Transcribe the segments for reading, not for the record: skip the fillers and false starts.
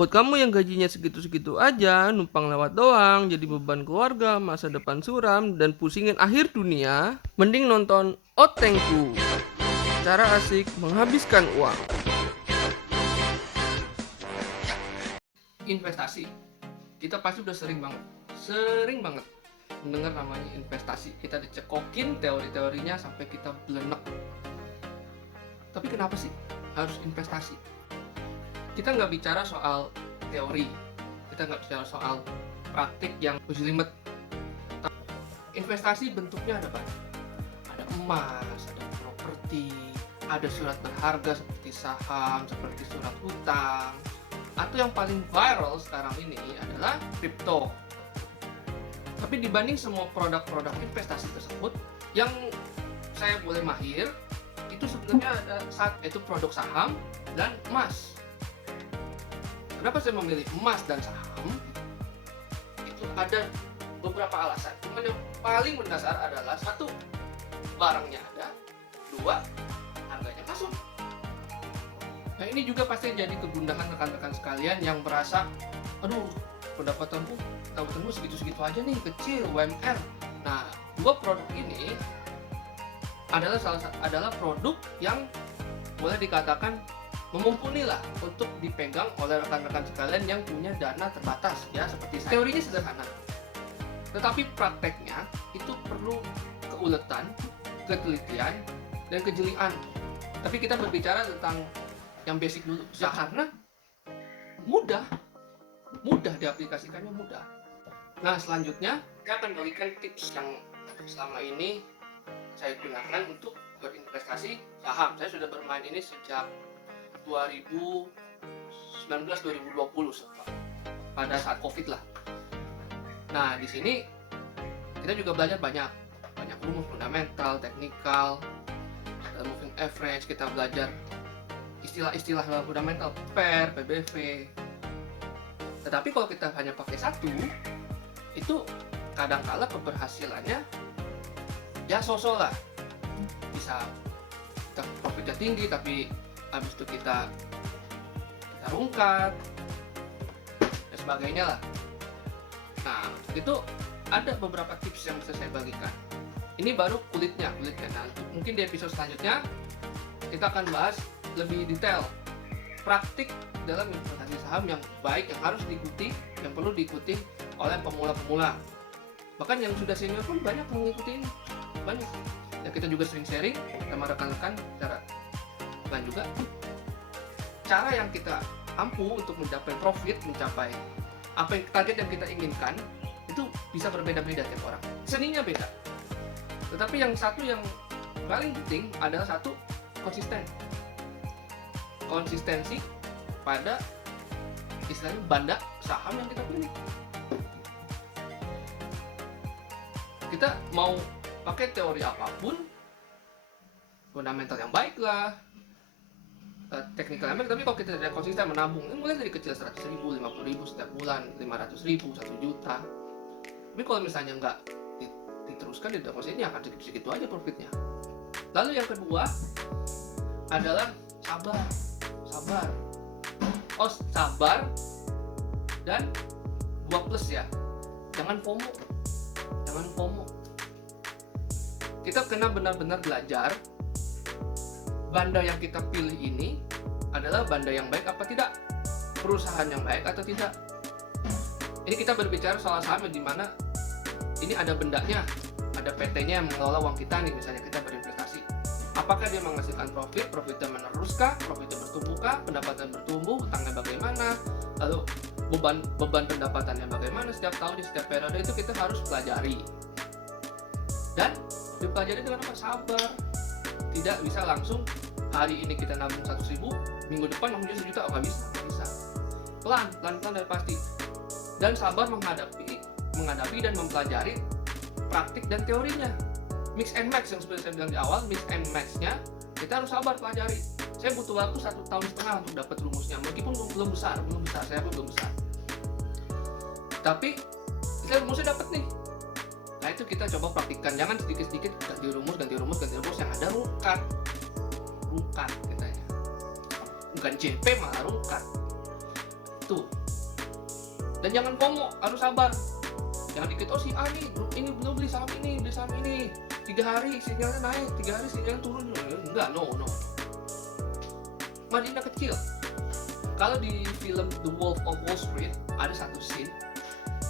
Buat kamu yang gajinya segitu-segitu aja, numpang lewat doang, jadi beban keluarga, masa depan suram, dan pusingin akhir dunia, mending nonton Otengku, cara asik menghabiskan uang. Investasi, kita pasti udah sering banget mendengar namanya investasi. Kita dicekokin teori-teorinya sampai kita belenek. Tapi kenapa sih harus investasi? Kita nggak bicara soal teori, kita nggak bicara soal praktik yang jelimet. Investasi bentuknya ada banyak. Ada emas, ada properti, ada surat berharga seperti saham, seperti surat hutang, atau yang paling viral sekarang ini adalah kripto. Tapi dibanding semua produk-produk investasi tersebut, yang saya boleh mahir itu sebenarnya ada yaitu produk saham dan emas. Kenapa saya memilih emas dan saham? Itu ada beberapa alasan. Cuman yang paling mendasar adalah satu, barangnya ada, dua, harganya masuk. Nah ini juga pasti jadi kegundahan rekan-rekan sekalian yang merasa, aduh pendapatanku segitu-segitu aja nih, kecil, UMR. Nah, dua produk ini adalah produk yang boleh dikatakan memumpuni lah untuk dipegang oleh rekan-rekan sekalian yang punya dana terbatas, ya seperti saya. Teorinya sederhana, tetapi prakteknya itu perlu keuletan, ketelitian, dan kejelian. Tapi kita berbicara tentang yang basic dulu, ya karena mudah diaplikasikannya, mudah. Nah selanjutnya saya akan berikan tips yang selama ini saya gunakan untuk berinvestasi saham. Saya sudah bermain ini sejak 2019-2020 pada saat COVID lah. Nah di sini kita juga belajar banyak rumus fundamental, teknikal, moving average. Kita belajar istilah-istilah dalam fundamental, PER, PBV. Tetapi kalau kita hanya pakai satu, itu kadang-kala keberhasilannya ya so-so lah. Bisa kita profitnya tinggi, tapi habis itu kita rungkat dan sebagainya lah. Nah itu ada beberapa tips yang bisa saya bagikan. Ini baru kulitnya. Nah mungkin di episode selanjutnya kita akan bahas lebih detail praktik dalam investasi saham yang baik, yang harus diikuti, yang perlu diikuti oleh pemula-pemula. Bahkan yang sudah senior pun banyak mengikuti ini, banyak. Ya kita juga sering sharing sama rekan-rekan cara lain juga. Cara yang kita ampuh untuk mencapai profit, mencapai apa yang target yang kita inginkan itu bisa berbeda-beda tiap orang. Seninya beda. Tetapi yang satu yang paling penting adalah satu, konsistensi pada istilahnya banda saham yang kita pilih. Kita mau pakai teori apapun, fundamental yang baik lah, teknikal yang baik, tapi kalau kita tidak konsisten menabung, mulai dari kecil 100.000, 50.000 setiap bulan, 500.000, 1 juta. Tapi kalau misalnya nggak diteruskan, tidak konsisten, ya akan segitu aja profitnya. Lalu yang kedua adalah sabar. Sabar dan 2+ ya. Jangan FOMO. Kita kena benar-benar belajar banda yang kita pilih ini adalah banda yang baik apa tidak, perusahaan yang baik atau tidak. Ini kita berbicara soal saham di mana ini ada bendanya, ada PT-nya yang mengelola uang kita nih, misalnya kita berinvestasi. Apakah dia menghasilkan profitnya meneruskan, profitnya bertumbuhkah, pendapatan bertumbuh, utangnya bagaimana, lalu beban pendapatannya bagaimana setiap tahun, di setiap periode, itu kita harus pelajari. Dan dipelajari dengan apa? Sabar. Tidak bisa langsung hari ini kita nabung 100.000, minggu depan nabung 1 juta, nggak bisa. Pelan dan pasti. Dan sabar menghadapi dan mempelajari praktik dan teorinya. Mix and match yang seperti saya bilang di awal, mix and match-nya kita harus sabar pelajari. Saya butuh waktu 1,5 tahun untuk dapat rumusnya, meskipun belum besar, saya pun belum besar. Tapi kita rumusnya dapat nih. Nah itu kita coba praktikkan, jangan sedikit-sedikit ganti rumus yang ada rukat katanya. Bukan JP malah rukat. itu. Dan jangan FOMO, harus sabar. Jangan dikit, oh si A nih, grup ini belum beli saham ini, 3 hari sinyalnya naik, 3 hari sinyalnya turun. Enggak, no. Marginnya kecil. Kalau di film The Wolf of Wall Street ada satu scene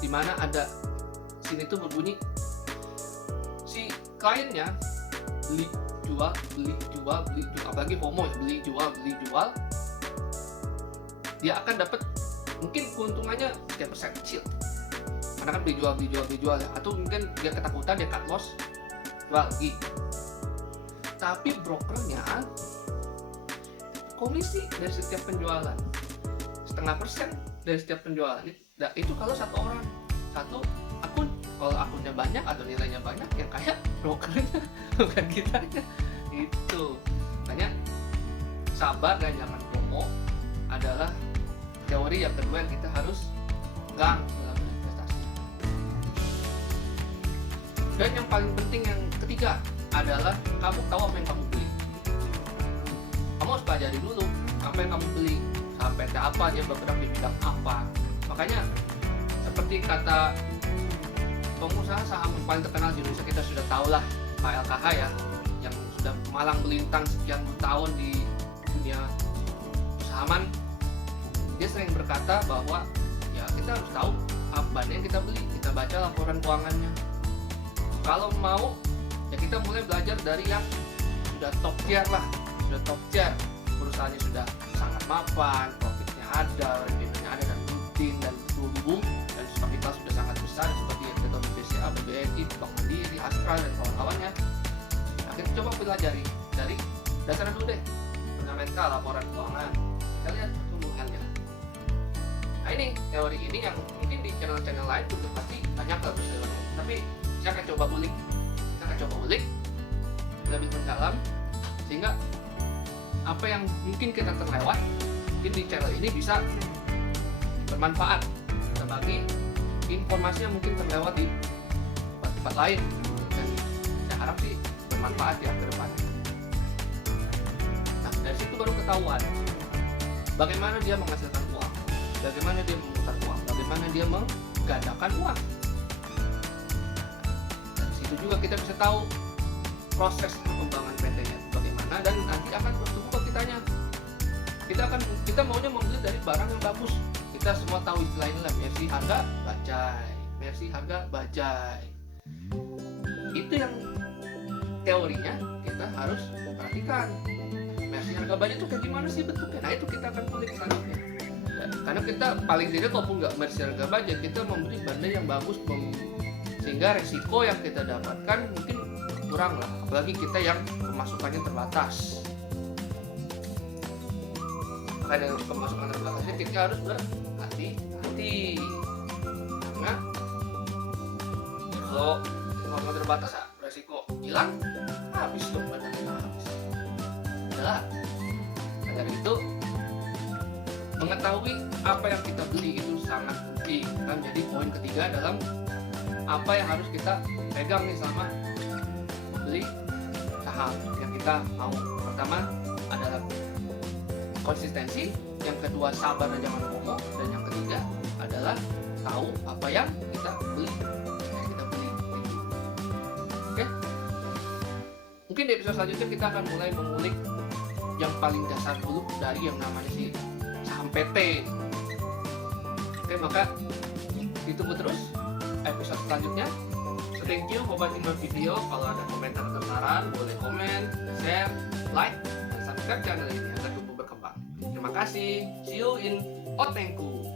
di mana ada scene itu berbunyi, si kliennya beli jual, apalagi FOMO ya, beli jual, dia akan dapat mungkin keuntungannya sekian persen kecil, karena kan beli jual ya, atau mungkin dia ketakutan, dia cut loss, jual lagi. Tapi brokernya komisi dari setiap penjualan 0,5% dari setiap penjualan. Nah, itu kalau satu akun, kalau akunnya banyak atau nilainya banyak, yang kaya brokernya bukan kitanya. Itu makanya sabar dan jangan FOMO adalah teori yang kedua yang kita harus pegang dalam berinvestasi. Dan yang paling penting yang ketiga adalah kamu tahu apa yang kamu beli. Kamu harus pelajari dulu apa yang kamu beli, sampai ke apa, dia bergerak di bidang apa. Makanya seperti kata pengusaha saham yang paling terkenal di Indonesia, kita sudah tahu lah, Pak LKH ya, yang sudah malang melintang sekian tahun di dunia sahaman. Dia sering berkata bahwa ya kita harus tahu apa yang kita beli, kita baca laporan keuangannya. Kalau mau ya kita mulai belajar dari yang sudah top tier lah, perusahaannya sudah sangat mapan, profitnya ada, revenue-nya ada dan rutin dan tumbuh, dan kapital sudah sangat besar seperti yang kita tahu di BCA, BBNI, Bank Mandiri, Astra dan kawan-kawannya. Nah, kita coba pelajari dari dasarnya dulu deh, fundamental laporan keuangan. Kita lihat pertumbuhannya. Nah, ini teori ini yang mungkin di channel-channel lain juga pasti banyak lah teorinya. Tapi saya akan coba ulik, lebih mendalam, sehingga apa yang mungkin kita terlewat mungkin di channel ini bisa bermanfaat. Kita bagi informasi yang mungkin terlewat di tempat lain, dan saya harap sih bermanfaat ya ke depan. Nah, dari situ baru ketahuan bagaimana dia menghasilkan uang, bagaimana dia memutar uang, bagaimana dia menggandakan uang. Dari situ juga kita bisa tahu proses perkembangan PT-nya bagaimana, dan nanti akan bertumbuh ke kitanya. Kita maunya membeli dari barang yang bagus. Kita semua tahu istilah ini lah, Mercy harga bajai. Itu yang teorinya kita harus perhatikan. Mercy harga bajai itu kayak gimana sih bentuknya? Nah, itu kita akan kulik selanjutnya. Karena kita paling tidak walaupun nggak Mercy harga bajai, kita membeli bandar yang bagus, sehingga resiko yang kita dapatkan mungkin kurang lah, apalagi kita yang pemasukannya terbatas. Makanya dari pemasukan terbatasnya kita harus berhati-hati, karena kalau pemasukan terbatas resiko hilang, habis dong badannya, habis. Adalah dari itu mengetahui apa yang kita beli itu sangat penting. Dan jadi poin ketiga dalam apa yang harus kita pegang nih selama beli saham yang kita mau. Pertama adalah konsistensi, yang kedua sabar dan jangan FOMO, dan yang ketiga adalah tahu apa yang kita beli. Oke? Mungkin di episode selanjutnya kita akan mulai mengulik yang paling dasar dulu dari yang namanya si saham PT. Oke, maka ditunggu terus episode selanjutnya. So, thank you for watching my video. Kalau ada komentar atau saran, boleh komen, share, like, dan subscribe channel ini agar tumbuh berkembang. Terima kasih. See you in Otengku.